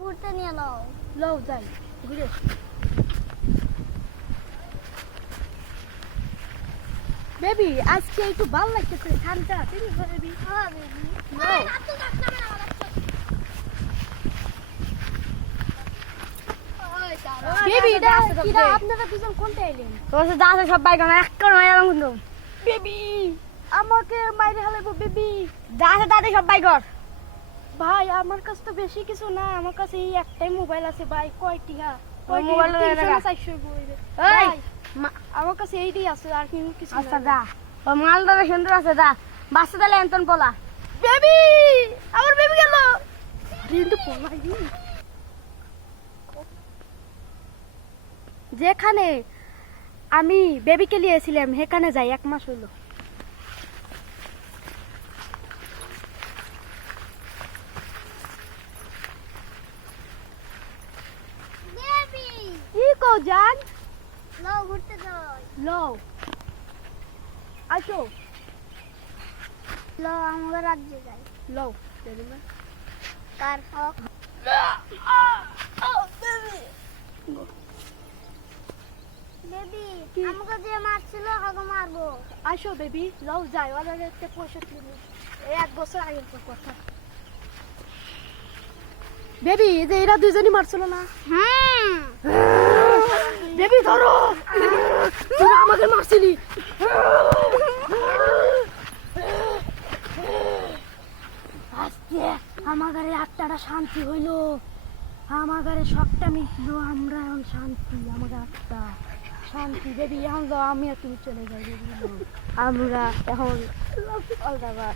ঘুরতে নিয়ে নাও। লও যাই ঘুরে। বেবি আজকে একটু ভালো লাগতেছে ঠান্ডা তুমি বেবি। হ্যাঁ বেবি। নাও। বেবি এটা কিরা আপনারা দুজন কোনটা এলেন? তোর সাথে যা আছে সব বাইক আমার এক করে মাইরা কিন্তু বেবি আমাকে মাইরে হালাইবো বেবি। যা আছে তাতে সব বাইক কর। ভাই আমার কাছে তো বেশি কিছু না, আমার কাছে এই একটাই মোবাইল আছে ভাই। কয়টিহা মোবাইল এই আমার কাছে এইটাই আছে, আর কিছু আচ্ছা যা ও মালটা সুন্দর আছে যা বাচ্চা তাহলে এন্তন পোলা বেবি। আমার বেবি গেল কিন্তু পলাই যেখানে আমি বেবিকে নিয়েছিলাম সেখানে যাই, 1 মাস হইলো। বেবি কি কো জান? নাও ঘুরতে যাই। লও আসো। লো আমরা রাজ্যে যাই। লও কার হক বেবি আমাকে যে মারছিল হাগো মারবো। আসো বেবি লও যাই, ওদের একটা পয়সা তুলি। 1 বছর আগের তো কথা। বেবি এই যে এরা দুজনই মারছিল না? বেবি ধরো, তুই আমাকে মারছিলি। আজকে আমাদের আত্মাটা শান্তি হইল, আমাদের সবটা মিটলো, আমরা এখন শান্তি, আমাদের আত্মা শান্তি। বেবি এখন যাও, আমি আর তুমি চলে যাই। আমরা এখন অলগা